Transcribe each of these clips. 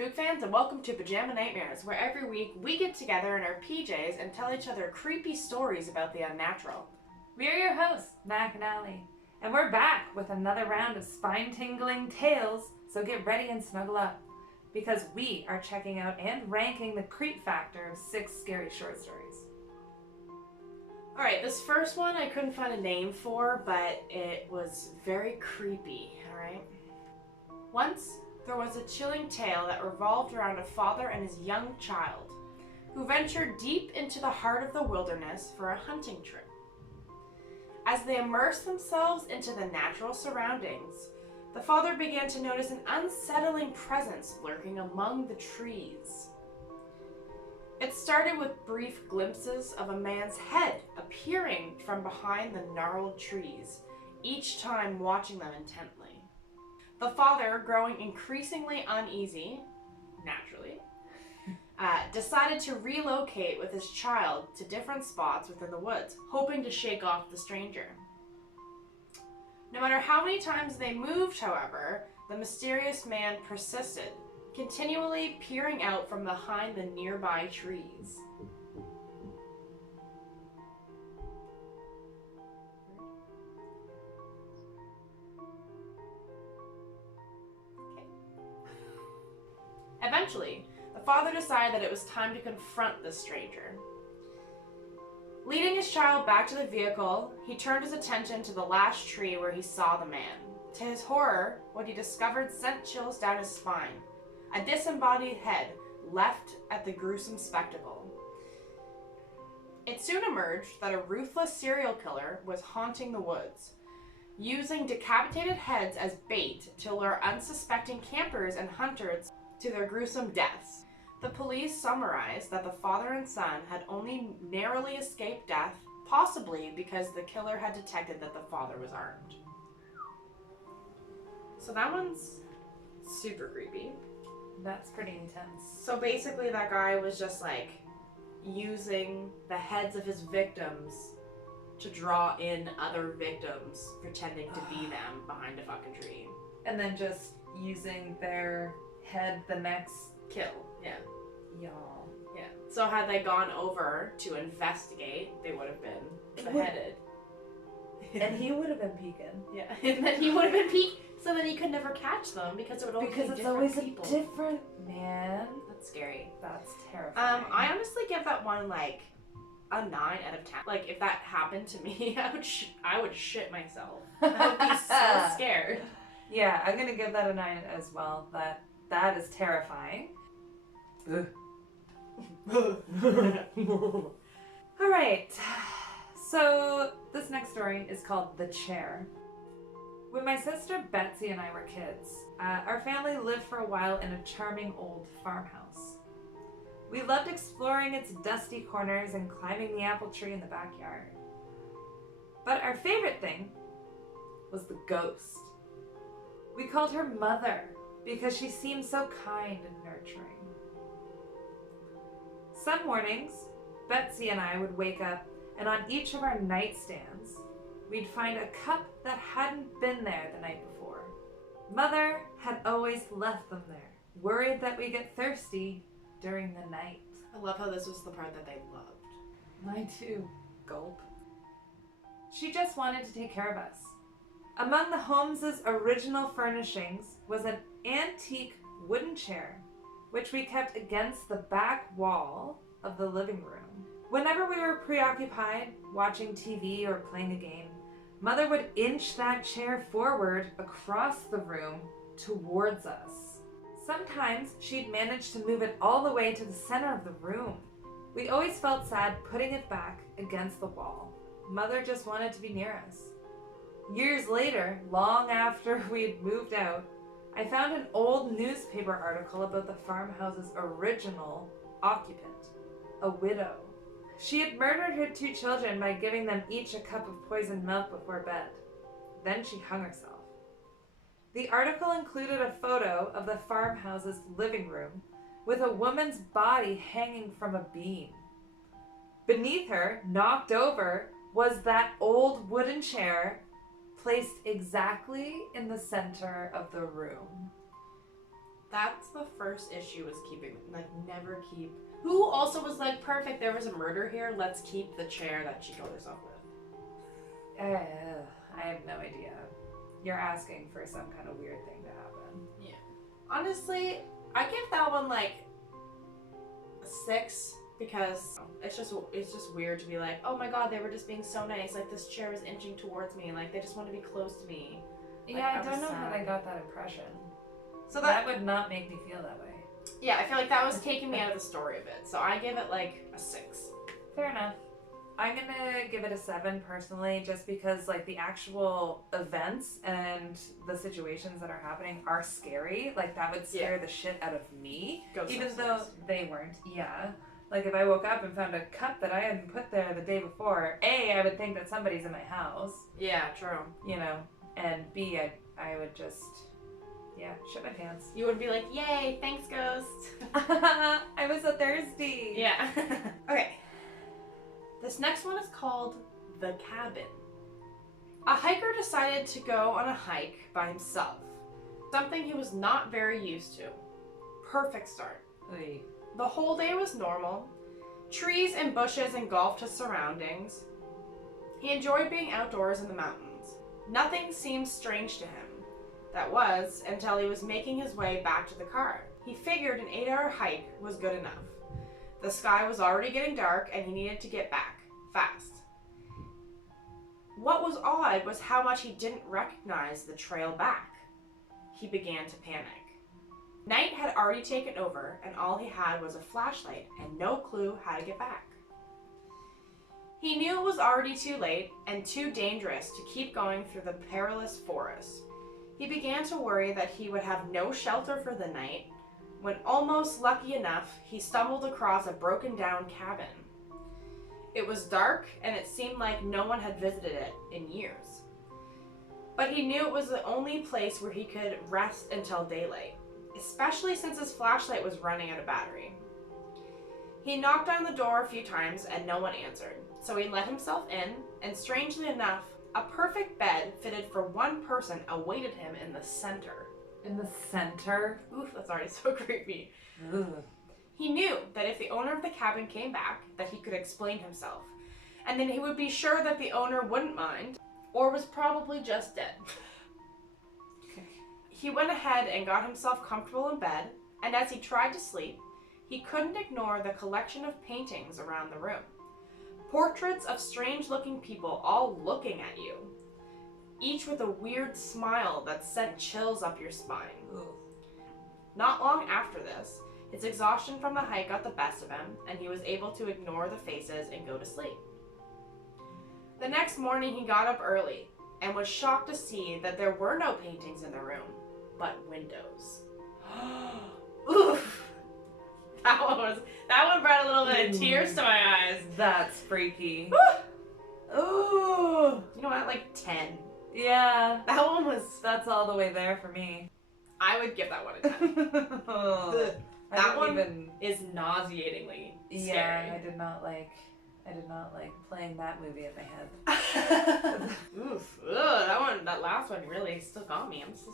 spook fans, and welcome to Pajama Nightmares, where every week we get together in our PJs and tell each other creepy stories about the unnatural. We are your hosts, Mack and Ally, and we're back with another round of spine-tingling tales, so get ready and snuggle up, because we are checking out and ranking the creep factor of 6 scary short stories. Alright, this first one I couldn't find a name for, but it was very creepy, alright? Once, there was a chilling tale that revolved around a father and his young child, who ventured deep into the heart of the wilderness for a hunting trip. As they immersed themselves into the natural surroundings, the father began to notice an unsettling presence lurking among the trees. It started with brief glimpses of a man's head appearing from behind the gnarled trees, each time watching them intently. The father, growing increasingly uneasy, naturally, decided to relocate with his child to different spots within the woods, hoping to shake off the stranger. No matter how many times they moved, however, the mysterious man persisted, continually peering out from behind the nearby trees. Eventually, the father decided that it was time to confront this stranger. Leading his child back to the vehicle, he turned his attention to the last tree where he saw the man. To his horror, what he discovered sent chills down his spine. A disembodied head left at the gruesome spectacle. It soon emerged that a ruthless serial killer was haunting the woods, using decapitated heads as bait to lure unsuspecting campers and hunters to their gruesome deaths. The police summarized that the father and son had only narrowly escaped death, possibly because the killer had detected that the father was armed. So that one's super creepy. That's pretty intense. So basically that guy was just like using the heads of his victims to draw in other victims, pretending to be them behind a fucking tree. And then just using their head the next Kill, yeah. y'all. Yeah. So had they gone over to investigate, they would have been beheaded. And he would have been peeking. Yeah. And then he would have been peeked, so then he could never catch them because it would always be it's different always people. a different man. That's scary. That's terrifying. I honestly give that one like a 9 out of 10. Like if that happened to me, I would shit myself. I would be so scared. Yeah, I'm gonna give that a 9 as well. That is terrifying. Alright, so this next story is called The Chair. When my sister Betsy and I were kids, our family lived for a while in a charming old farmhouse. We loved exploring its dusty corners and climbing the apple tree in the backyard. But our favorite thing was the ghost. We called her Mother because she seemed so kind and nurturing. Some mornings, Betsy and I would wake up, and on each of our nightstands, we'd find a cup that hadn't been there the night before. Mother had always left them there, worried that we'd get thirsty during the night. I love how this was the part that they loved. Mine too. Gulp. She just wanted to take care of us. Among the home's original furnishings was an antique wooden chair, which we kept against the back wall of the living room. Whenever we were preoccupied watching TV or playing a game, Mother would inch that chair forward across the room towards us. Sometimes she'd manage to move it all the way to the center of the room. We always felt sad putting it back against the wall. Mother just wanted to be near us. Years later, long after we'd moved out, I found an old newspaper article about the farmhouse's original occupant, a widow. She had murdered her 2 children by giving them each a cup of poisoned milk before bed. Then she hung herself. The article included a photo of the farmhouse's living room with a woman's body hanging from a beam. Beneath her, knocked over, was that old wooden chair placed exactly in the center of the room. That's the first issue, was keeping, like, never keep. Who also was like, perfect, there was a murder here, let's keep the chair that she killed herself with. I have no idea. You're asking for some kind of weird thing to happen. Yeah. Honestly, I give that one like a 6 because it's just weird to be like, oh my god, they were just being so nice. Like, this chair was inching towards me. Like, they just want to be close to me. Like, Yeah, I don't know how they got that impression. So that would not make me feel that way. Yeah, I feel like that was taking me out of the story a bit. So I give it like a 6. Fair enough. I'm gonna give it a 7 personally, just because like the actual events and the situations that are happening are scary. Like, that would scare the shit out of me, even though they weren't. Yeah. Like, if I woke up and found a cup that I hadn't put there the day before, A, I would think that somebody's in my house. Yeah, true. You know, and B, I would just, shit my pants. You would be like, yay, thanks, ghost. I was so thirsty. Yeah. Okay. This next one is called The Cabin. A hiker decided to go on a hike by himself. Something he was not very used to. Perfect start. Oy. The whole day was normal. Trees and bushes engulfed his surroundings. He enjoyed being outdoors in the mountains. Nothing seemed strange to him. That was, until he was making his way back to the car. He figured an 8-hour hike was good enough. The sky was already getting dark and he needed to get back, fast. What was odd was how much he didn't recognize the trail back. He began to panic. Night had already taken over and all he had was a flashlight and no clue how to get back. He knew it was already too late and too dangerous to keep going through the perilous forest. He began to worry that he would have no shelter for the night, when almost lucky enough, he stumbled across a broken down cabin. It was dark and it seemed like no one had visited it in years. But he knew it was the only place where he could rest until daylight, especially since his flashlight was running out of battery. He knocked on the door a few times and no one answered, so he let himself in, and strangely enough, a perfect bed fitted for one person awaited him in the center. In the center? Oof, that's already so creepy. Ugh. He knew that if the owner of the cabin came back, that he could explain himself, and then he would be sure that the owner wouldn't mind, or was probably just dead. Okay. He went ahead and got himself comfortable in bed, and as he tried to sleep, he couldn't ignore the collection of paintings around the room. Portraits of strange-looking people all looking at you, each with a weird smile that sent chills up your spine. Ugh. Not long after this, his exhaustion from the hike got the best of him, and he was able to ignore the faces and go to sleep. The next morning he got up early, and was shocked to see that there were no paintings in the room, but windows. Oof! That one brought a little bit of tears to my eyes. That's freaky. Ooh! You know what, like 10. Yeah. That one was... That's all the way there for me. I would give that one a 10. That one is nauseatingly scary. Yeah, I did not like playing that movie in my head. Oof. Ugh, that last one really still got me. I'm so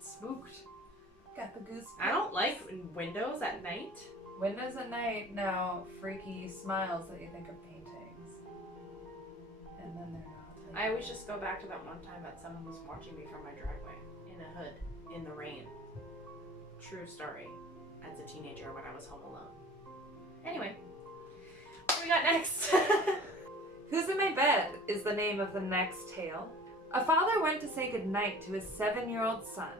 spooked. Got the goose. I don't like windows at night. Windows at night, now freaky smiles that you think are paintings. And then they're not. Like, I always just go back to that one time that someone was watching me from my driveway in a hood in the rain. True story. As a teenager when I was home alone. Anyway, what do we got next? Who's in My Bed is the name of the next tale. A father went to say goodnight to his 7-year-old son,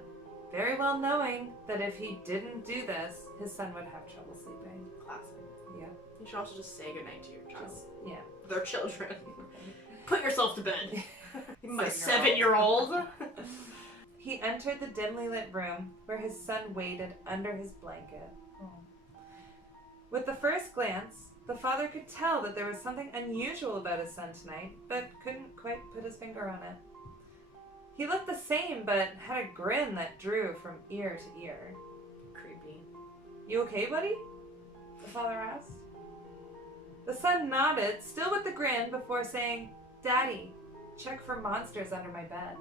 very well knowing that if he didn't do this, his son would have trouble sleeping. Classic. Yeah. You should also just say goodnight to your child. Yeah. Their children. Put yourself to bed. My 7-year-old. 7-year-old. He entered the dimly lit room where his son waited under his blanket. Oh. With the first glance, the father could tell that there was something unusual about his son tonight, but couldn't quite put his finger on it. He looked the same, but had a grin that drew from ear to ear. Creepy. You okay, buddy? The father asked. The son nodded, still with the grin, before saying, Daddy, check for monsters under my bed.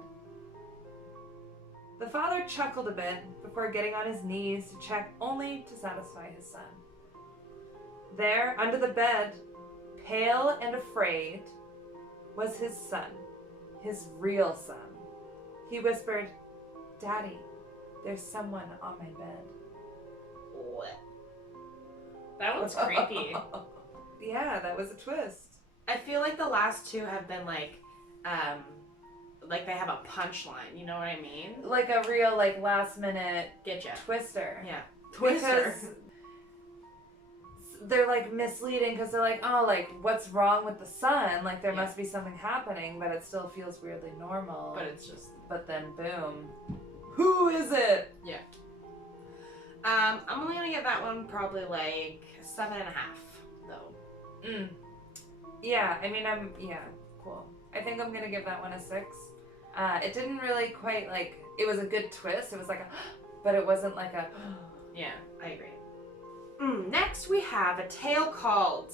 The father chuckled a bit before getting on his knees to check, only to satisfy his son. There, under the bed, pale and afraid, was his son, his real son. He whispered, "Daddy, there's someone on my bed." What? That one's creepy. Yeah, that was a twist. I feel like the last two have been like they have a punchline, you know what I mean? Like a real, like, last minute Getcha. twister. Yeah. Twister. Because they're, like, misleading because they're like, oh, like, what's wrong with the sun? Like, there must be something happening, but it still feels weirdly normal. But it's just... But then, boom. Who is it? Yeah. I'm only gonna give that one probably, like, 7.5, though. Yeah, I mean, cool. I think I'm gonna give that one a 6. It didn't really quite, like, it was a good twist. It was like a, but it wasn't like a... Yeah, I agree. Next we have a tale called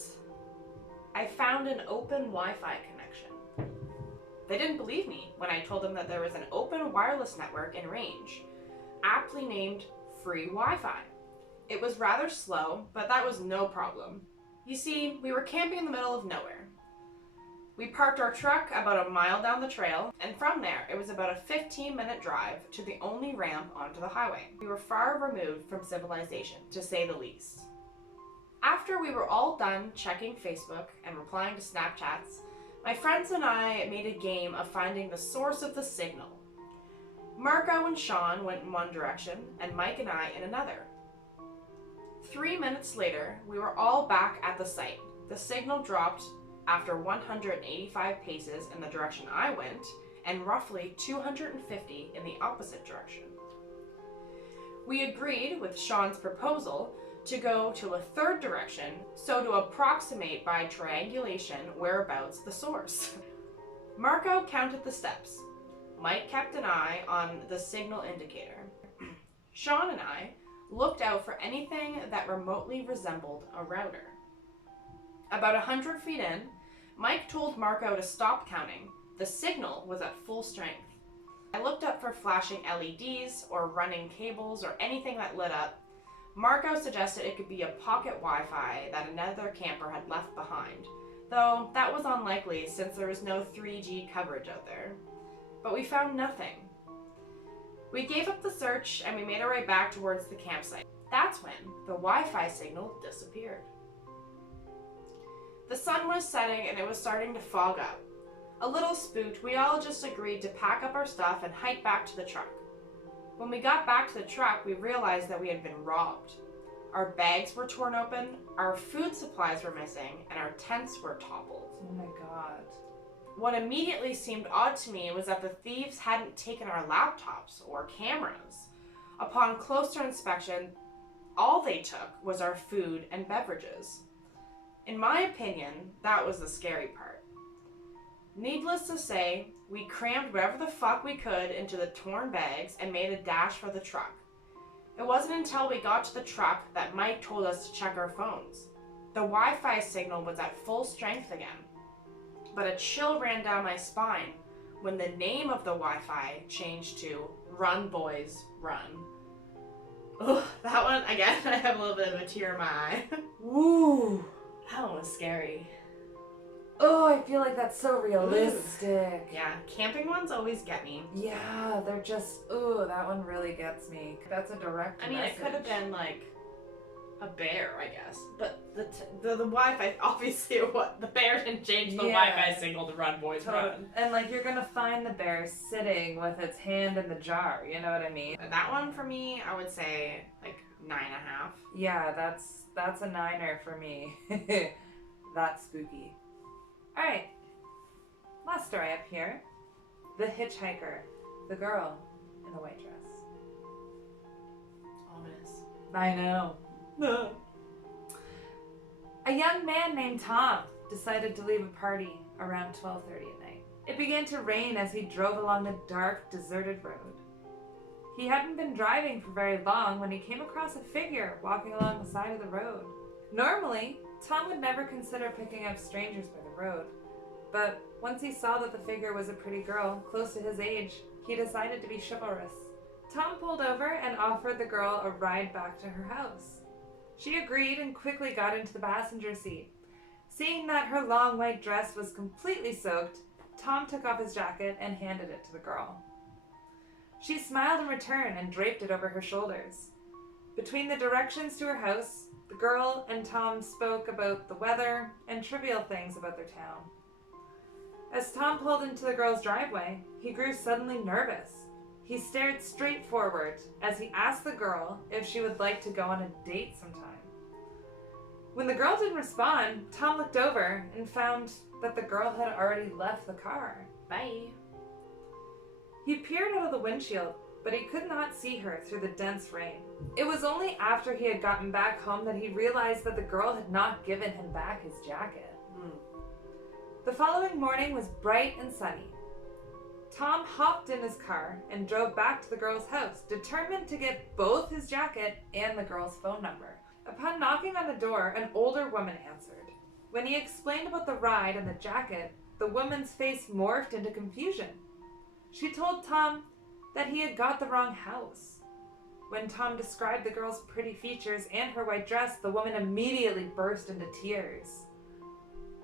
I Found an Open Wi-Fi Connection. They didn't believe me when I told them that there was an open wireless network in range, aptly named Free Wi-Fi. It was rather slow, but that was no problem. You see, we were camping in the middle of nowhere. We parked our truck about a mile down the trail, and from there, it was about a 15-minute drive to the only ramp onto the highway. We were far removed from civilization, to say the least. After we were all done checking Facebook and replying to Snapchats, my friends and I made a game of finding the source of the signal. Marco and Sean went in one direction, and Mike and I in another. 3 minutes later, we were all back at the site. The signal dropped after 185 paces in the direction I went, and roughly 250 in the opposite direction. We agreed with Sean's proposal to go to a third direction, so to approximate by triangulation whereabouts the source. Marco counted the steps. Mike kept an eye on the signal indicator. Sean and I looked out for anything that remotely resembled a router. About 100 feet in, Mike told Marco to stop counting. The signal was at full strength. I looked up for flashing LEDs or running cables or anything that lit up. Marco suggested it could be a pocket Wi-Fi that another camper had left behind, though that was unlikely since there was no 3G coverage out there. But we found nothing. We gave up the search and we made our way back towards the campsite. That's when the Wi-Fi signal disappeared. The sun was setting and it was starting to fog up. A little spooked, we all just agreed to pack up our stuff and hike back to the truck. When we got back to the truck, we realized that we had been robbed. Our bags were torn open, our food supplies were missing, and our tents were toppled. Oh my god. What immediately seemed odd to me was that the thieves hadn't taken our laptops or cameras. Upon closer inspection, all they took was our food and beverages. In my opinion, that was the scary part. Needless to say, we crammed whatever the fuck we could into the torn bags and made a dash for the truck. It wasn't until we got to the truck that Mike told us to check our phones. The Wi-Fi signal was at full strength again, but a chill ran down my spine when the name of the Wi-Fi changed to Run Boys Run. Oh, that one, again, I have a little bit of a tear in my eye. Woo! That one was scary. Oh, I feel like that's so realistic. Yeah, camping ones always get me. Yeah, they're just, ooh, that one really gets me. That's a direct message. It could have been like a bear, I guess. But the Wi-Fi, obviously, the bear didn't change the Wi-Fi signal to Run Boys Run. And like, you're gonna find the bear sitting with its hand in the jar, you know what I mean? That one for me, I would say like 9.5. Yeah, that's a 9er for me. That's spooky. Alright, last story up here. The Hitchhiker, the girl in the white dress. Ominous. I know. A young man named Tom decided to leave a party around 12:30 at night. It began to rain as he drove along the dark, deserted road. He hadn't been driving for very long when he came across a figure walking along the side of the road. Normally, Tom would never consider picking up strangers by the road, but once he saw that the figure was a pretty girl close to his age, he decided to be chivalrous. Tom pulled over and offered the girl a ride back to her house. She agreed and quickly got into the passenger seat. Seeing that her long white dress was completely soaked, Tom took off his jacket and handed it to the girl. She smiled in return and draped it over her shoulders. Between the directions to her house, the girl and Tom spoke about the weather and trivial things about their town. As Tom pulled into the girl's driveway, he grew suddenly nervous. He stared straight forward as he asked the girl if she would like to go on a date sometime. When the girl didn't respond, Tom looked over and found that the girl had already left the car. Bye. He peered out of the windshield, but he could not see her through the dense rain. It was only after he had gotten back home that he realized that the girl had not given him back his jacket. The following morning was bright and sunny. Tom hopped in his car and drove back to the girl's house, determined to get both his jacket and the girl's phone number. Upon knocking on the door, an older woman answered. When he explained about the ride and the jacket, the woman's face morphed into confusion. She told Tom that he had got the wrong house. When Tom described the girl's pretty features and her white dress, the woman immediately burst into tears.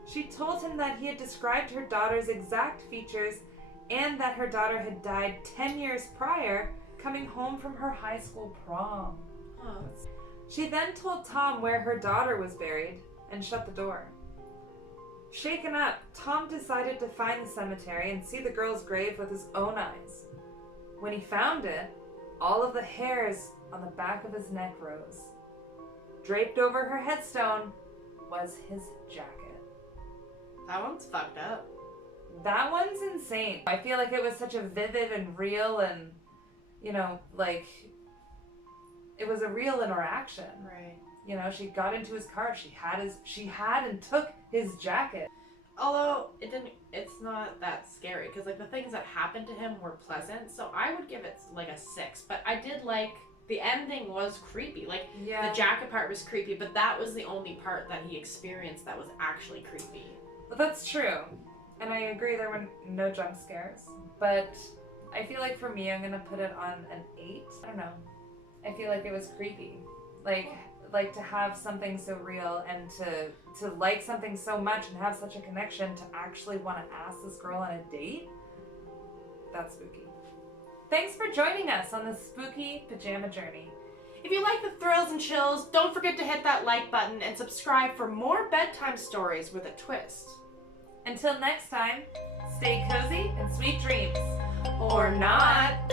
She told him that he had described her daughter's exact features and that her daughter had died 10 years prior, coming home from her high school prom. Oh. She then told Tom where her daughter was buried and shut the door. Shaken up, Tom decided to find the cemetery and see the girl's grave with his own eyes. When he found it, all of the hairs on the back of his neck rose. Draped over her headstone was his jacket. That one's fucked up. That one's insane. I feel like it was such a vivid and real and, like, it was a real interaction. Right. She got into his car. She had and took his jacket. Although it's not that scary because like the things that happened to him were pleasant, so I would give it like a 6. But I did like the ending was creepy. Like the jacket part was creepy, but that was the only part that he experienced that was actually creepy. Well, that's true, and I agree there were no jump scares. But I feel like for me, I'm gonna put it on an 8. I don't know. I feel like it was creepy, like to have something so real and to like something so much and have such a connection to actually want to ask this girl on a date. That's spooky. Thanks for joining us on this spooky pajama journey. If you like the thrills and chills, don't forget to hit that like button and subscribe for more bedtime stories with a twist. Until next time, stay cozy and sweet dreams. Or not.